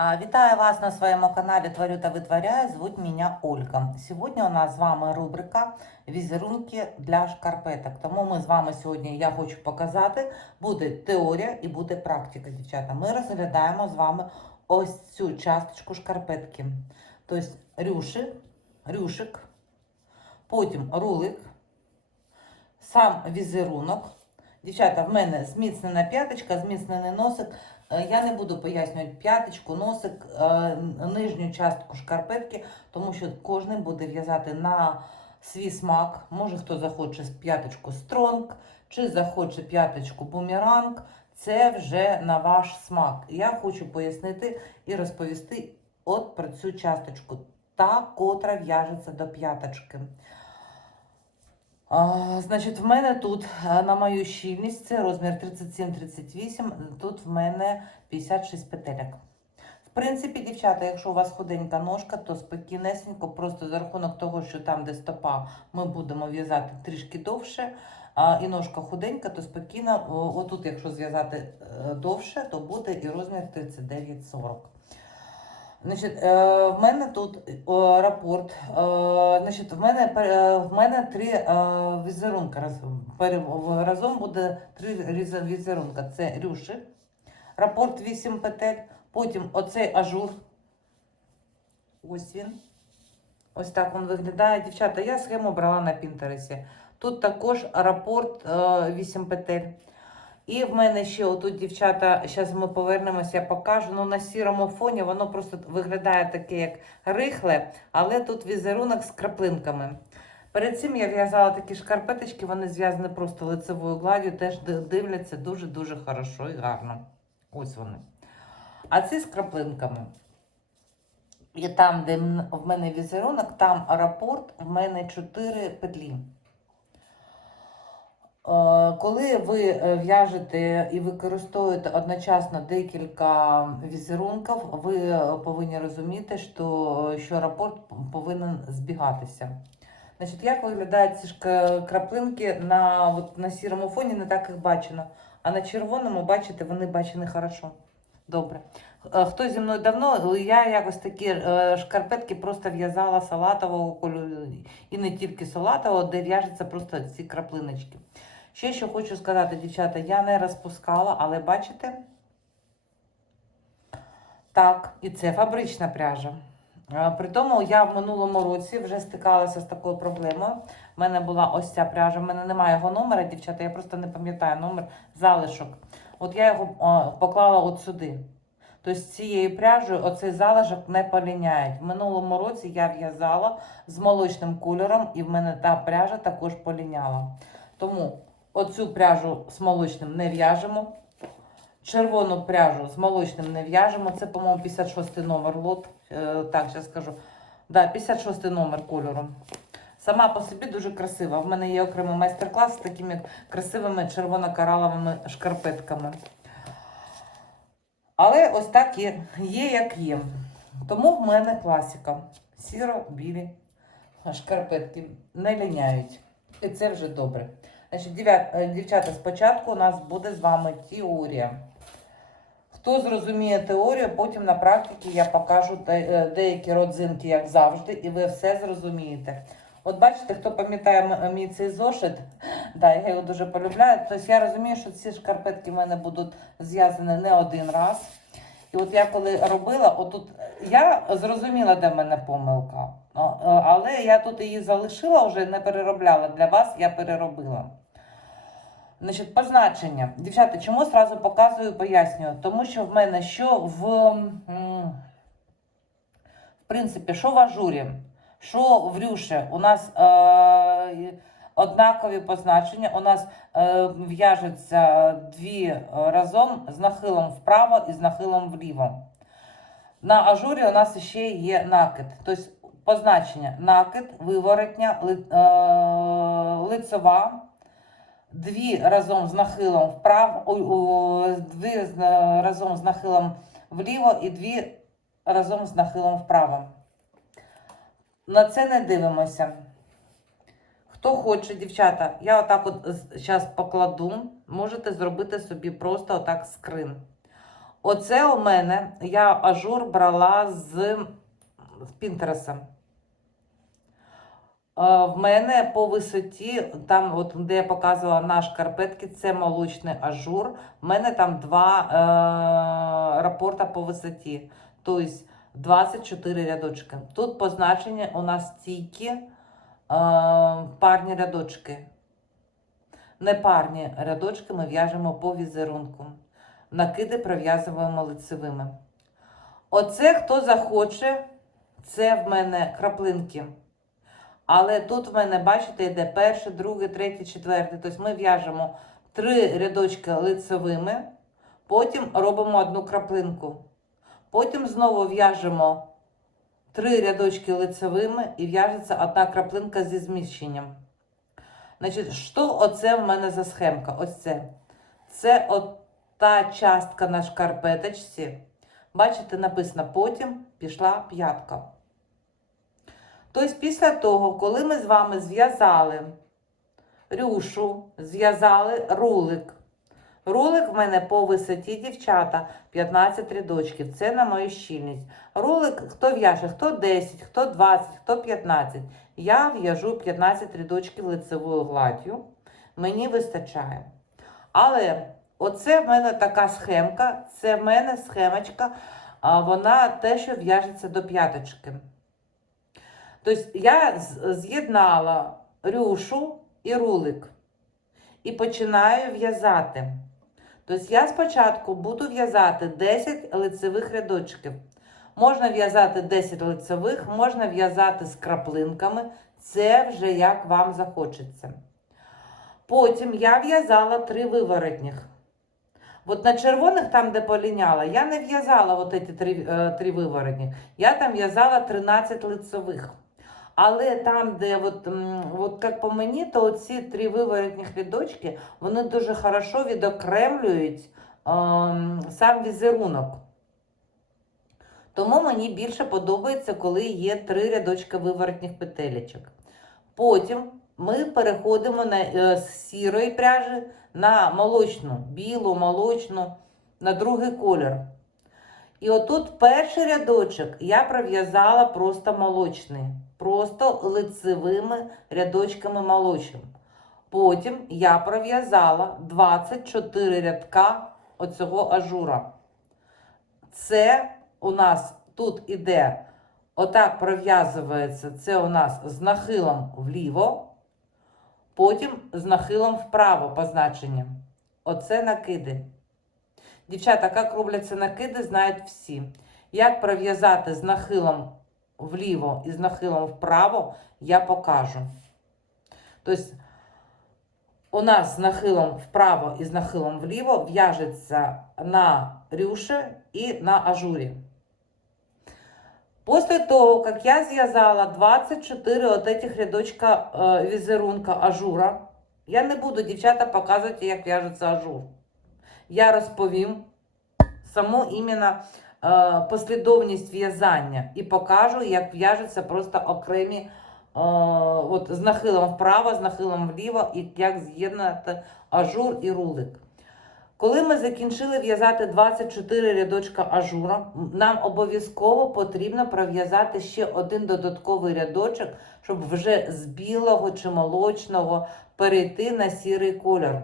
Вітаю вас на своєму каналі Творю та витворяю. Звуть мене Ольга. Сьогодні у нас з вами рубрика Візерунки для шкарпеток. Тому ми з вами сьогодні я хочу показати, буде теорія і буде практика, дівчата. Ми розглядаємо з вами ось цю часточку шкарпетки. Тобто рюши, рюшик, потім рулик, сам візерунок. Дівчата, в мене зміцнена п'яточка, зміцнений носик. Е, Я не буду пояснювати п'яточку, носик, е, нижню частку шкарпетки, тому що кожен буде в'язати на свій смак. Може хто захоче п'яточку стронг, чи захоче п'яточку бумеранг. Це вже на ваш смак. Я хочу пояснити і розповісти от про цю часточку, та котра в'яжеться до п'яточки. Значить, в мене тут е, на мою щільність це розмір 37-38, тут в мене 56 петелек. В принципі, дівчата, якщо у вас худенька ножка, то спокійнесенько, просто за рахунок того, що там, де стопа, ми будемо в'язати трішки довше, а, і ножка худенька, то спокійно, отут, якщо зв'язати е, довше, то буде і розмір 39-40. Значить, е, в мене тут е, рапорт. Е, значить, в мене е, в мене три е, візерунка. Раз, пере- в- разом буде три візерунка. Це рюші, рапорт 8 петель, потім оцей ажур. Ось він. Ось так він виглядає. Дівчата, я схему брала на Пінтересі. Тут також рапорт е, 8 петель. І в мене ще отут, дівчата, зараз ми повернемося, я покажу. Ну, на сірому фоні воно просто виглядає таке, як рихле, але тут візерунок з краплинками. Перед цим я в'язала такі шкарпеточки, вони зв'язані просто лицевою гладдю, теж дивляться дуже-дуже хорошо і гарно. Ось вони. А ці з краплинками. І там, де в мене візерунок, там рапорт, в мене 4 петлі. Е, Коли ви е, в'яжете і використовуєте одночасно декілька візерунків, ви е, повинні розуміти, що, що рапорт повинен збігатися. Значить, як виглядають ці ж краплинки на, от, на сірому фоні, не так їх бачено. А на червоному, бачите, вони бачені хорошо. Добре. Хто зі мною давно, я якось такі шкарпетки просто в'язала салатового кольору, і не тільки салатового, де в'яжуться просто ці краплиночки. Ще що хочу сказати, дівчата, я не розпускала, але бачите? Так, і це фабрична пряжа. Е, При тому я в минулому році вже стикалася з такою проблемою. У мене була ось ця пряжа. У мене немає його номера, дівчата, я просто не пам'ятаю номер залишок. От я його е, поклала от сюди. Тобто цією пряжею оцей залишок не поліняють. В минулому році я в'язала з молочним кольором, і в мене та пряжа також поліняла. Тому оцю пряжу з молочним не в'яжемо. Червону пряжу з молочним не в'яжемо. Це, по-моєму, 56 номер лот. Е, так, зараз скажу. Да, 56 номер кольору. Сама по собі дуже красива. В мене є окремий майстер-клас з такими красивими червоно-кораловими шкарпетками. Але ось так є, є як є. Тому в мене класика. Сіро-білі шкарпетки не ліняють. І це вже добре. Значить, е, дівчата, спочатку у нас буде з вами теорія. Хто зрозуміє теорію, потім на практиці я покажу е, деякі родзинки, як завжди, і ви все зрозумієте. От бачите, хто пам'ятає мій цей зошит, да, я його дуже полюбляю. Тобто я розумію, що ці шкарпетки в мене будуть зв'язані не один раз. І от я коли робила, отут я зрозуміла, де в мене помилка. Е, Але я тут її залишила вже, не переробляла. Для вас я переробила. Значить, позначення. Дівчата, чому зразу показую, пояснюю? Тому що в мене що в, в принципі, що в ажурі, що в рюше, у нас е, однакові позначення. У нас е, в'яжеться дві е, разом з нахилом вправо і з нахилом вліво. На ажурі у нас ще є накид. Тобто позначення накид, виворотня, ли- е, лицева, дві разом з нахилом вправо, дві е, разом з нахилом вліво і дві разом з нахилом вправо. На це не дивимося. Хто хоче, дівчата, я отак от зараз покладу. Можете зробити собі просто отак скрин. Оце у мене я ажур брала з, з Пінтереса. Е, В мене по висоті, там, от, де я показувала на шкарпетки, це молочний ажур. В мене там два е, рапорта по висоті. Тобто 24 рядочки. Тут позначення у нас тільки е, парні рядочки. Не парні рядочки ми в'яжемо по візерунку. Накиди пров'язуємо лицевими. Оце хто захоче, це в мене краплинки. Але тут в мене, бачите, йде перший, другий, третій, четвертий. Тобто ми в'яжемо три рядочки лицевими, потім робимо одну краплинку. Потім знову в'яжемо три рядочки лицевими і в'яжеться одна краплинка зі зміщенням. Значить, що оце в мене за схемка? Ось це. Це от та частка на шкарпеточці. Бачите, написано, потім пішла п'ятка. Тобто, після того, коли ми з вами зв'язали рюшу, зв'язали рулик. Рулик в мене по висоті, дівчата, 15 рядочків. Це на мою щільність. Рулик хто в'яже, хто 10, хто 20, хто 15. Я в'яжу 15 рядочків лицевою гладдю. Мені вистачає. Але оце в мене така схемка, це в мене схемочка, вона те, що в'яжеться до п'яточки. Тобто я з'єднала рюшу і рулик і починаю в'язати. Тобто я спочатку буду в'язати 10 лицевих рядочків. Можна в'язати 10 лицевих, можна в'язати з краплинками. Це вже як вам захочеться. Потім я в'язала три виворотніх. От на червоних, там, де поліняла, я не в'язала от ці три, е, три виворотні. Я там в'язала 13 лицевих. Але там, де от, от як по мені, то ці три виворотних рядочки, вони дуже хорошо відокремлюють ем, сам візерунок. Тому мені більше подобається, коли є три рядочки виворотних петелечок. Потім ми переходимо на, е, з сірої пряжі на молочну, білу, молочну, на другий колір. І отут перший рядочок я пров'язала просто молочний, просто лицевими рядочками молочним. Потім я пров'язала 24 рядка оцього ажура. Це у нас тут іде, отак пров'язується, це у нас з нахилом вліво, потім з нахилом вправо позначення. Оце накиди. Дівчата, як робляться накиди, знають всі. Як пров'язати з нахилом вліво і з нахилом вправо, я покажу. Тобто, у нас з нахилом вправо і з нахилом вліво в'яжеться на рюше і на ажурі. После того, как я зв'язала 24 от этих рядочка э, візерунка ажура, я не буду, дівчата, показувати, як в'яжеться ажур. Я розповім саму іменно е, послідовність в'язання і покажу, як в'яжуться просто окремі е, от, з нахилом вправо, з нахилом вліво, і як з'єднати ажур і рулик. Коли ми закінчили в'язати 24 рядочка ажура, нам обов'язково потрібно пров'язати ще один додатковий рядочок, щоб вже з білого чи молочного перейти на сірий кольор.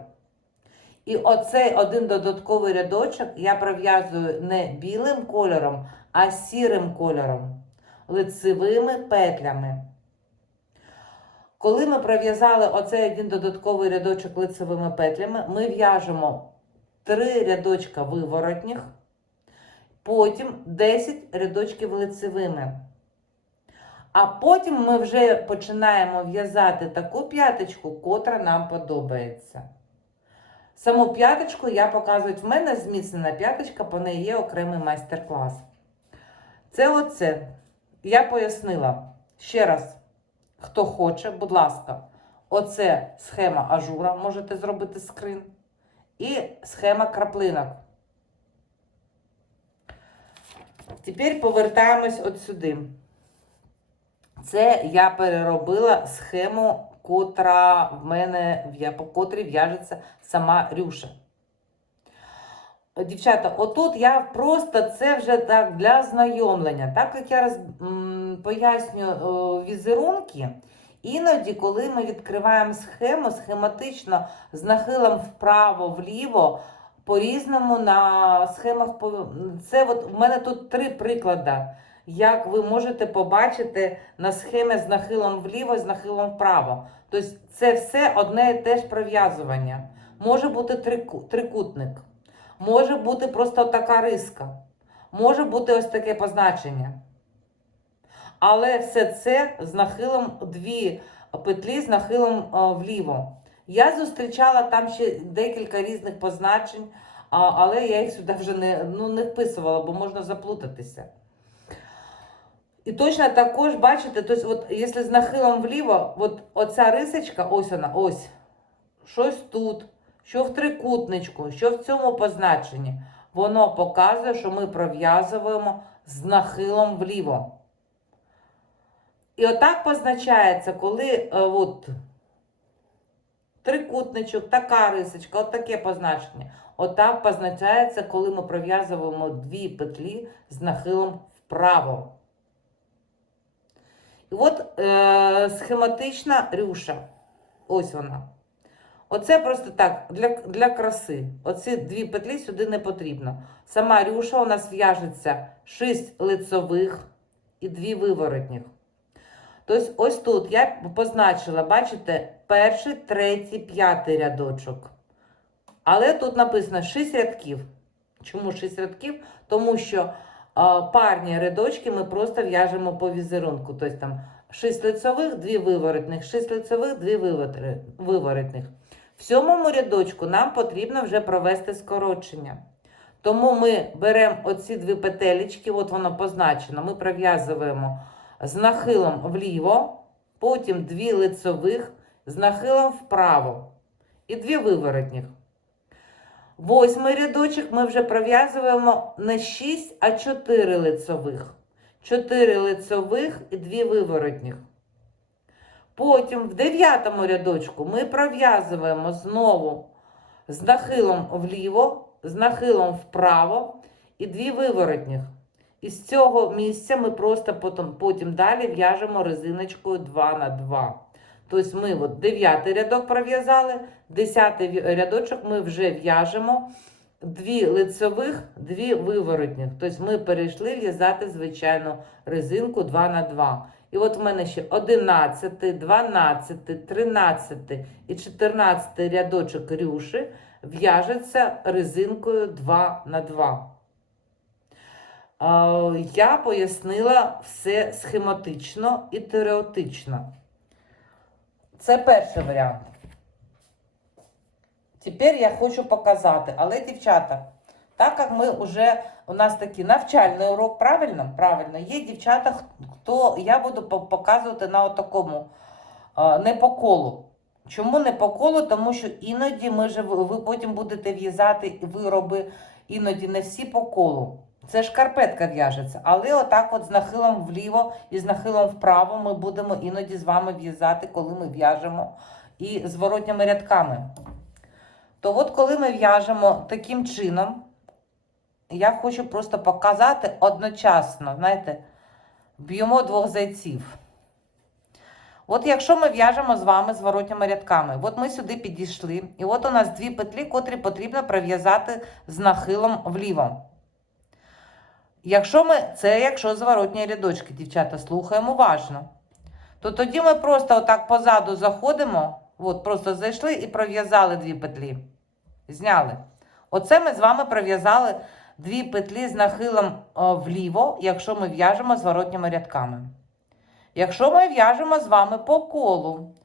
І оцей один додатковий рядочок я пров'язую не білим кольором, а сірим кольором, лицевими петлями. Коли ми пров'язали оцей один додатковий рядочок лицевими петлями, ми в'яжемо 3 рядочка виворотніх, потім 10 рядочків лицевими. А потім ми вже починаємо в'язати таку п'яточку, котра нам подобається. Саму п'яточку я показую. В мене зміцнена п'яточка, по неї є окремий майстер-клас. Це оце. Я пояснила. Ще раз, хто хоче, будь ласка, оце схема ажура, можете зробити скрин. І схема краплинок. Тепер повертаємось от сюди. Це я переробила схему, котра в мене, по котрій в'яжеться сама рюша. Дівчата, отут я просто це вже так для знайомлення. Так як я роз, м, пояснюю о, візерунки, іноді, коли ми відкриваємо схему схематично з нахилом вправо, вліво, по-різному на схемах. Це от в мене тут три приклади, як ви можете побачити на схемі з нахилом вліво, з нахилом вправо. Тобто це все одне і те ж пров'язування. Може бути трикутник. Може бути просто така риска. Може бути ось таке позначення. Але все це з нахилом дві петлі з нахилом вліво. Я зустрічала там ще декілька різних позначень, але я їх сюди вже не, ну, не вписувала, бо можна заплутатися. І точно також, бачите, тобто, от, якщо з нахилом вліво, от оця рисочка, ось вона, ось, щось тут, що в трикутничку, що в цьому позначенні, воно показує, що ми пров'язуємо з нахилом вліво. І отак позначається, коли е, от, трикутничок, така рисочка, от таке позначення. Отак позначається, коли ми пров'язуємо дві петлі з нахилом вправо. І от е, схематична рюша. Ось вона. Оце просто так, для, для краси. Оці дві петлі сюди не потрібно. Сама рюша у нас в'яжеться 6 лицьових і 2 виворотніх. Тобто, ось тут я позначила, бачите, перший, третій, п'ятий рядочок. Але тут написано 6 рядків. Чому 6 рядків? Тому що парні рядочки ми просто в'яжемо по візерунку. Тобто там 6 лицьових, 2 виворотних, 6 лицьових, 2 виворотних. В сьомому рядочку нам потрібно вже провести скорочення. Тому ми беремо оці дві петелечки, от воно позначено, ми пров'язуємо з нахилом вліво, потім дві лицьових з нахилом вправо і дві виворотніх. Восьмий рядочок ми вже пров'язуємо не 6, а 4 лицьових. 4 лицьових і 2 виворотніх. Потім в дев'ятому рядочку ми пров'язуємо знову з нахилом вліво, з нахилом вправо і дві виворотніх. І з цього місця ми просто потім, потім далі в'яжемо резиночкою 2 на 2. Тобто ми от 9 рядок пров'язали, 10 рядочок ми вже в'яжемо дві лицьових, дві виворотних. Тобто ми перейшли в'язати звичайну резинку 2 на 2. І от в мене ще 11, 12, 13 і 14 рядочок рюші в'яжеться резинкою 2 на 2. Е, Я пояснила все схематично і теоретично. Це перший варіант. Тепер я хочу показати, але, дівчата, так як ми вже у нас такий навчальний урок, правильно? Правильно, є дівчата, хто я буду показувати на такому не по колу. Чому не по колу? Тому що іноді ми же, ви ви потім будете в'язати вироби, іноді не всі по колу. Це шкарпетка в'яжеться, але отак от з нахилом вліво і з нахилом вправо ми будемо іноді з вами в'язати, коли ми в'яжемо і зворотніми рядками. То от коли ми в'яжемо таким чином, я хочу просто показати одночасно, знаєте, б'ємо двох зайців. От якщо ми в'яжемо з вами зворотніми рядками, от ми сюди підійшли, і от у нас дві петлі, котрі потрібно пров'язати з нахилом вліво. Якщо ми, це якщо зворотні рядочки, дівчата, слухаємо уважно, то тоді ми просто отак позаду заходимо, от просто зайшли і пров'язали дві петлі. Зняли. Оце ми з вами пров'язали дві петлі з нахилом вліво, якщо ми в'яжемо зворотніми рядками. Якщо ми в'яжемо з вами по колу,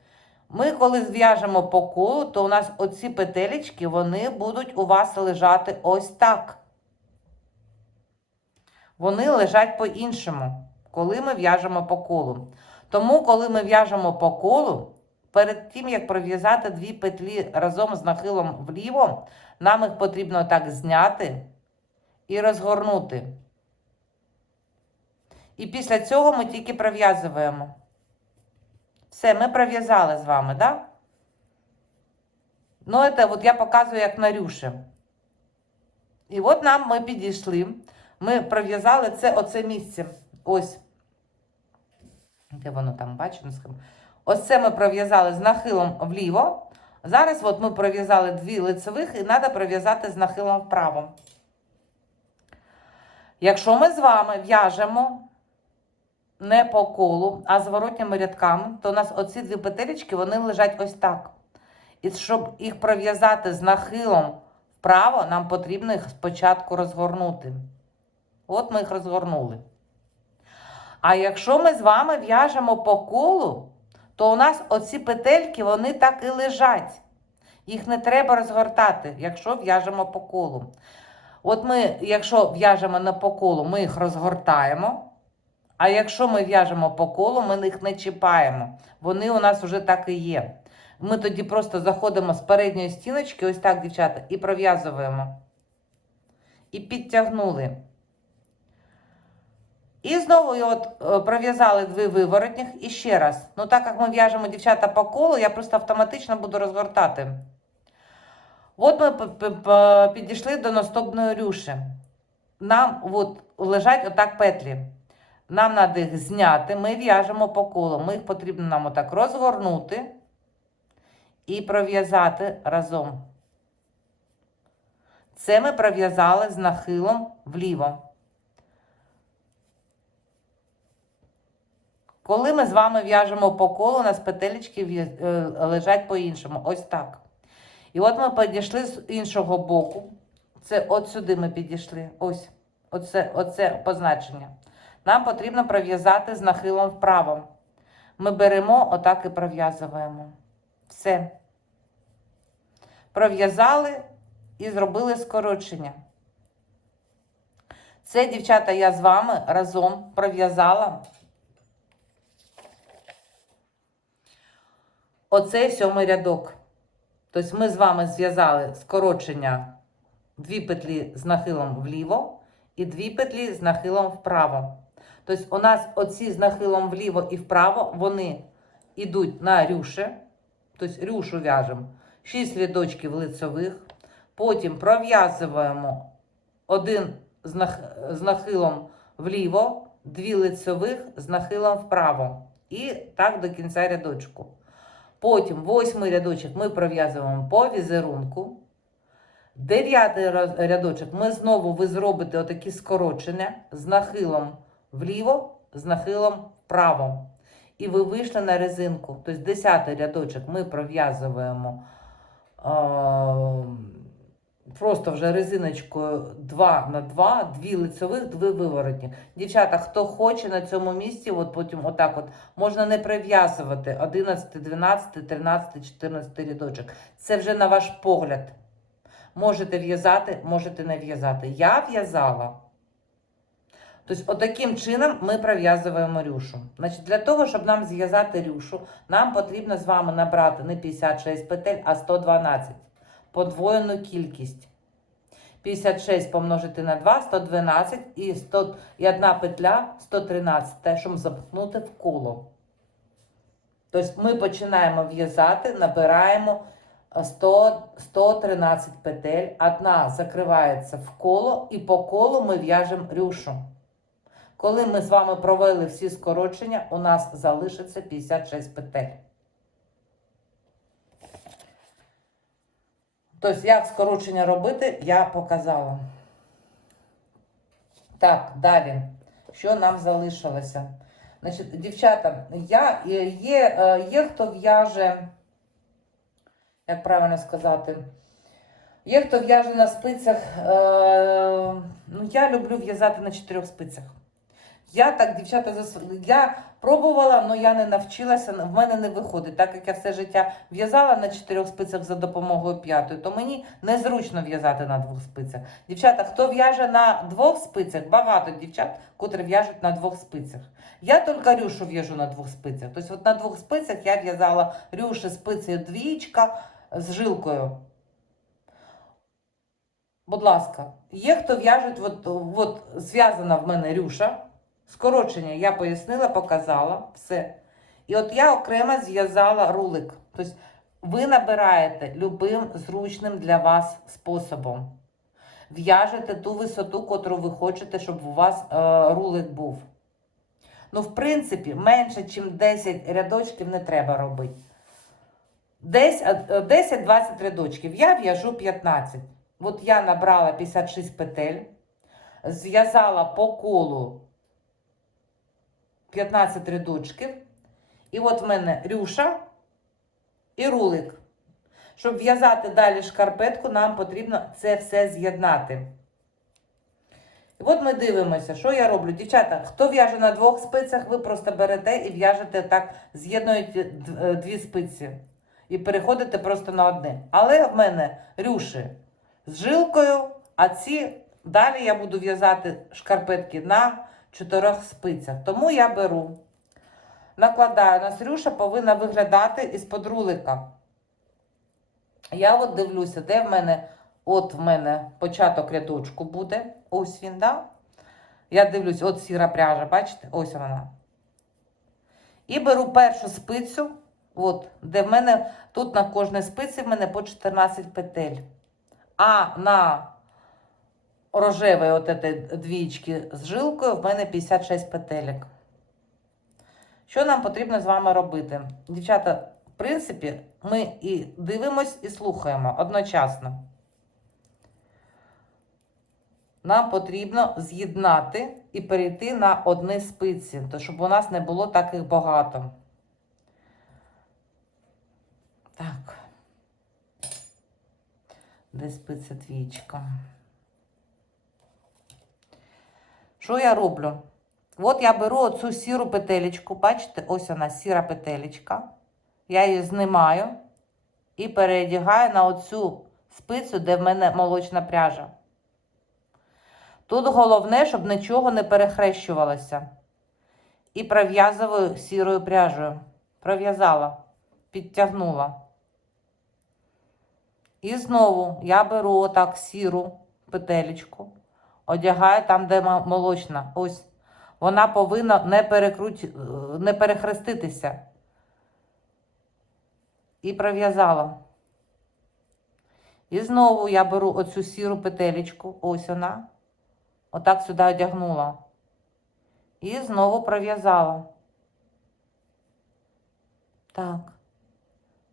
ми коли зв'яжемо по колу, то у нас оці петелечки, вони будуть у вас лежати ось так. Вони лежать по-іншому, коли ми в'яжемо по колу. Тому, коли ми в'яжемо по колу, перед тим, як пров'язати дві петлі разом з нахилом вліво, нам їх потрібно так зняти і розгорнути. І після цього ми тільки пров'язуємо. Все, ми пров'язали з вами, так? Да? Ну, це от я показую, як на рюші. І от нам ми підійшли. Ми пров'язали це оце місце. Ось. Де воно там, схемі? Ось це ми пров'язали з нахилом вліво. Зараз от ми пров'язали дві лицевих і треба пров'язати з нахилом вправо. Якщо ми з вами в'яжемо не по колу, а зворотніми рядками, то у нас оці дві петелечки вони лежать ось так. І щоб їх пров'язати з нахилом вправо, нам потрібно їх спочатку розгорнути. От ми їх розгорнули. А якщо ми з вами в'яжемо по колу, то у нас оці петельки вони так і лежать. Їх не треба розгортати, якщо в'яжемо по колу. От ми, якщо в'яжемо не по колу, ми їх розгортаємо. А якщо ми в'яжемо по колу, ми їх не чіпаємо. Вони у нас вже так і є. Ми тоді просто заходимо з передньої стіночки, ось так, дівчата, і пров'язуємо. І підтягнули. І знову от е, пров'язали дві виворотніх і ще раз. Ну, так як ми в'яжемо дівчата по колу, я просто автоматично буду розгортати. От ми підійшли до наступної рюші. Нам от лежать отак петлі. Нам треба їх зняти, ми в'яжемо по колу. Ми їх потрібно нам отак розгорнути і пров'язати разом. Це ми пров'язали з нахилом вліво. Коли ми з вами в'яжемо по колу, у нас петелечки е, лежать по-іншому. Ось так. І от ми підійшли з іншого боку. Це от сюди ми підійшли. Ось. Оце, оце позначення. Нам потрібно пров'язати з нахилом вправо. Ми беремо, отак і пров'язуємо. Все. Пров'язали і зробили скорочення. Це, дівчата, я з вами разом пров'язала. Оцей сьомий рядок. Тобто ми з вами зв'язали скорочення дві петлі з нахилом вліво і дві петлі з нахилом вправо. Тобто у нас оці з нахилом вліво і вправо, вони йдуть на рюше. Тобто рюшу в'яжемо 6 рядочків лицевих. Потім пров'язуємо один з, нах... з нахилом вліво, дві лицевих з нахилом вправо. І так до кінця рядочку. Потім восьмий рядочок ми пров'язуємо по візерунку. Дев'ятий рядочок ми знову ви зробите отакі скорочення з нахилом вліво, з нахилом вправо. І ви вийшли на резинку. Тобто десятий рядочок ми пров'язуємо е, просто вже резиночкою 2 на 2, дві лицевих, дві виворотні. Дівчата, хто хоче на цьому місці, от потім отак от, можна не прив'язувати 11, 12, 13, 14 рядочок. Це вже на ваш погляд. Можете в'язати, можете не в'язати. Я в'язала. Тобто, отаким чином ми пров'язуємо рюшу. Значить, для того, щоб нам зв'язати рюшу, нам потрібно з вами набрати не 56 петель, а 112. Подвоєну кількість. 56 помножити на 2, 112 і, 100, і одна петля 113, те, щоб замкнути в коло. Тобто ми починаємо в'язати, набираємо 100, 113 петель, одна закривається в коло, і по колу ми в'яжемо рюшу. Коли ми з вами провели всі скорочення, у нас залишиться 56 петель. Тобто, як скорочення робити, я показала. Так, далі. Що нам залишилося? Значить, дівчата, я, є, є, е, є хто в'яже, як правильно сказати, є хто в'яже на спицях. Е, ну, я люблю в'язати на чотирьох спицях. Я так, дівчата, я пробувала, але я не навчилася, в мене не виходить. Так як я все життя в'язала на чотирьох спицях за допомогою п'ятої, то мені незручно в'язати на двох спицях. Дівчата, хто в'яже на двох спицях, багато дівчат, котрі в'яжуть на двох спицях. Я тільки рюшу в'яжу на двох спицях. Тобто, от на двох спицях я в'язала рюші спиці двічка з жилкою. Будь ласка, є хто в'яжуть, от, от зв'язана в мене рюша. Скорочення я пояснила, показала все. І от я окремо зв'язала рулик. Тобто ви набираєте любим зручним для вас способом. в'яжете ту висоту, котру ви хочете, щоб у вас е, рулик був. Ну, в принципі, менше, ніж 10 рядочків не треба робити. Десь, е, 10-20 рядочків. Я в'яжу 15. От я набрала 56 петель, зв'язала по колу 15 рядочків. І от в мене рюша і рулик. Щоб в'язати далі шкарпетку, нам потрібно це все з'єднати. І от ми дивимося, що я роблю. Дівчата, хто в'яже на двох спицях, ви просто берете і в'яжете так, з'єднуєте е, дві спиці. І переходите просто на одне. Але в мене рюші з жилкою, а ці далі я буду в'язати шкарпетки на чотирьох спицях. Тому я беру, накладаю, нас рюша повинна виглядати із-под рулика. Я от дивлюся, де в мене, от в мене початок рядочку буде. Ось він, да? Я дивлюсь, от сіра пряжа, бачите? Ось вона. І беру першу спицю, от, де в мене, тут на кожній спиці в мене по 14 петель. А на рожевій от этой двічки з жилкою в мене 56 петелек. Що нам потрібно з вами робити? Дівчата, в принципі, ми і дивимось, і слухаємо одночасно. Нам потрібно з'єднати і перейти на одні спиці, то щоб у нас не було таких багато. Так. Де спиця двічка? Що я роблю? От я беру оцю сіру петелечку, бачите, ось вона сіра петелечка. Я її знімаю і переодягаю на оцю спицю, де в мене молочна пряжа. Тут головне, щоб нічого не перехрещувалося. І пров'язую сірою пряжею. Пров'язала, підтягнула. І знову я беру отак сіру петелечку, одягаю там, де молочна. Ось. Вона повинна не, перекруть... е, не перехреститися. І пров'язала. І знову я беру оцю сіру петелечку, ось вона. Отак сюди одягнула. І знову пров'язала. Так.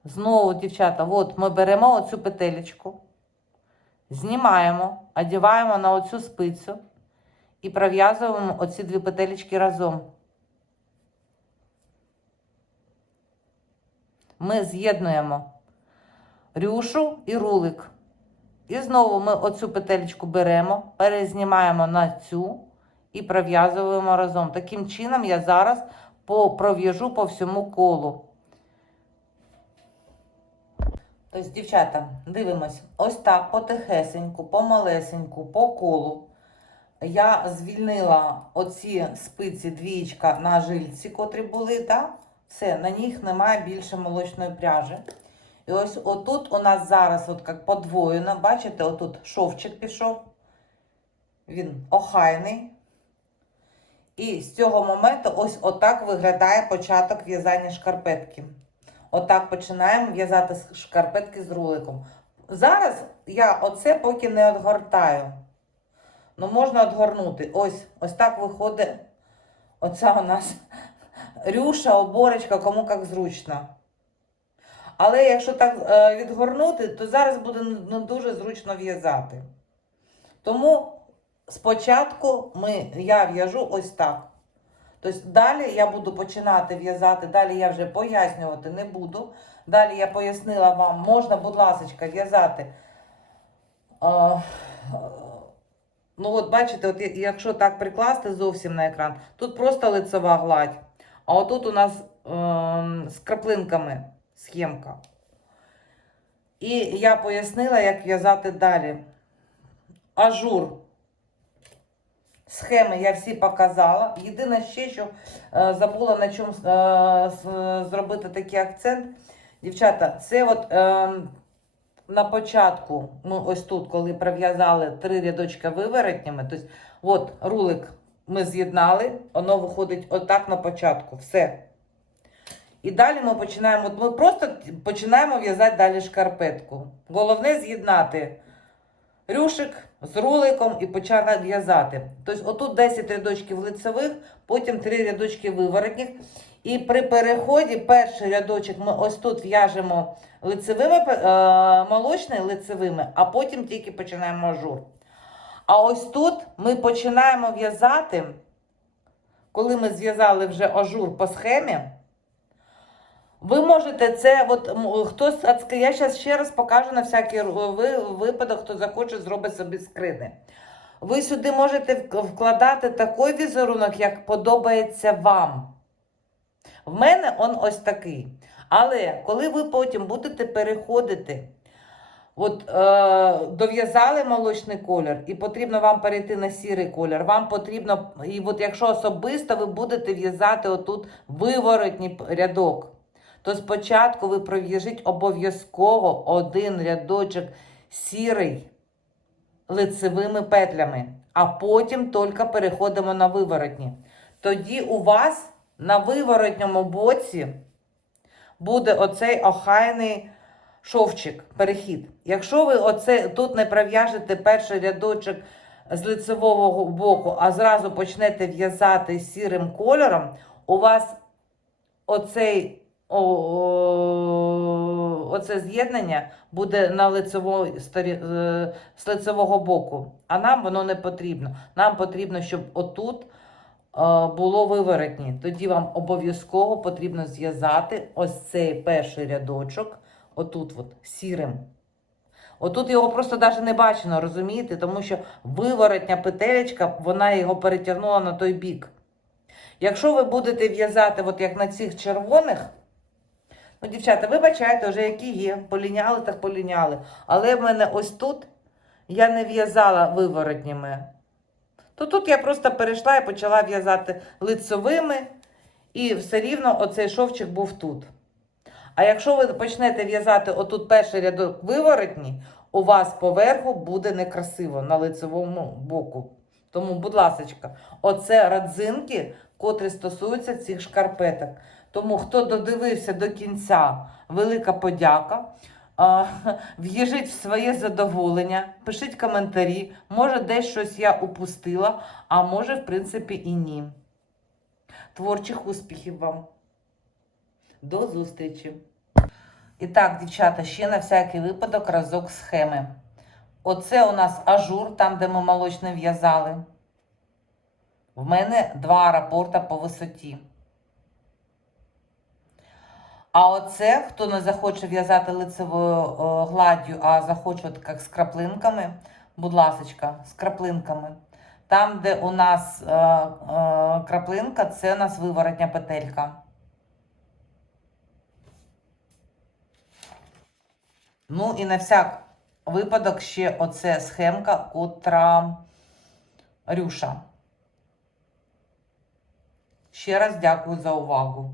Знову, дівчата, от ми беремо оцю петелечку, знімаємо, одягаємо на оцю спицю і пров'язуємо оці дві петелечки разом. Ми з'єднуємо рюшу і рулик. І знову ми оцю петелечку беремо, перезнімаємо на цю і пров'язуємо разом. Таким чином я зараз пров'яжу по всьому колу. Тобто, дівчата, дивимось, ось так потихесеньку, помалесеньку, по колу. Я звільнила оці спиці двічка на жильці, котрі були, так? Все, на них немає більше молочної пряжі. І ось отут у нас зараз от як подвоєно, бачите, отут шовчик пішов. Він охайний. І з цього моменту ось отак виглядає початок в'язання шкарпетки. Отак починаємо в'язати шкарпетки з руликом. Зараз я оце поки не отгортаю. Ну, можна отгорнути. Ось, ось так виходить оця у нас рюша, оборочка, кому як зручно. Але якщо так е, відгорнути, то зараз буде не не дуже зручно в'язати. Тому спочатку ми, я в'яжу ось так. Тобто далі я буду починати в'язати, далі я вже пояснювати не буду. Далі я пояснила вам, можна, будь ласка, в'язати. Ну, от бачите, от якщо так прикласти зовсім на екран, тут просто лицева гладь, а отут у нас ем, з краплинками схемка. І я пояснила, як в'язати далі. Ажур. Схеми я всі показала. Єдине ще, що е, забула на чому е, зробити такий акцент. Дівчата, це от е, на початку, ну ось тут, коли пров'язали три рядочка виворотнями, тобто, от рулик ми з'єднали, воно виходить отак на початку. Все. І далі ми починаємо, ми просто починаємо в'язати далі шкарпетку. Головне з'єднати рюшик з руликом і почала в'язати. Тобто, отут 10 рядочків лицевих, потім 3 рядочки виворотніх. І при переході перший рядочок ми ось тут в'яжемо лицевими, е, молочними лицевими, а потім тільки починаємо ажур. А ось тут ми починаємо в'язати, коли ми зв'язали вже ажур по схемі. Ви можете це, от хтось, я зараз ще раз покажу на всякий випадок, хто захоче зробить собі скрини. Ви сюди можете вкладати такий візерунок, як подобається вам. В мене он ось такий. Але коли ви потім будете переходити, от е, дов'язали молочний колір, і потрібно вам перейти на сірий колір, вам потрібно, і от якщо особисто ви будете в'язати отут виворотній рядок, то спочатку ви пров'яжіть обов'язково один рядочок сірий лицевими петлями, а потім тільки переходимо на виворотні. Тоді у вас на виворотньому боці буде оцей охайний шовчик, перехід. Якщо ви оце тут не пров'яжете перший рядочок з лицевого боку, а зразу почнете в'язати сірим кольором, у вас оцей, оце з'єднання буде на лицевої сторі, е, з лицевого боку. А нам воно не потрібно. Нам потрібно, щоб отут е, було виворотні. Тоді вам обов'язково потрібно зв'язати ось цей перший рядочок, отут от, сірим. Отут його просто навіть не бачено, розумієте? Тому що виворотня петелечка, вона його перетягнула на той бік. Якщо ви будете в'язати, от як на цих червоних, ну, дівчата, вибачайте, вже які є, поліняли, так поліняли. Але в мене ось тут я не в'язала виворотніми. То тут я просто перейшла і почала в'язати лицевими, і все рівно оцей шовчик був тут. А якщо ви почнете в'язати отут перший рядок виворотні, у вас поверху буде некрасиво на лицевому боку. Тому, будь ласка, оце родзинки, котрі стосуються цих шкарпеток. Тому, хто додивився до кінця, велика подяка. А, В'їжіть в своє задоволення, пишіть коментарі. Може, десь щось я упустила, а може, в принципі, і ні. Творчих успіхів вам! До зустрічі! І так, дівчата, ще на всякий випадок разок схеми. Оце у нас ажур, там, де ми молочне в'язали. В мене два рапорта по висоті. А оце, хто не захоче в'язати лицевою е, гладдю, а захоче от як з краплинками, будь ласочка, з краплинками. Там, де у нас е, е, краплинка, це у нас виворотня петелька. Ну і на всяк випадок ще оце схемка, котра Рюша. Ще раз дякую за увагу.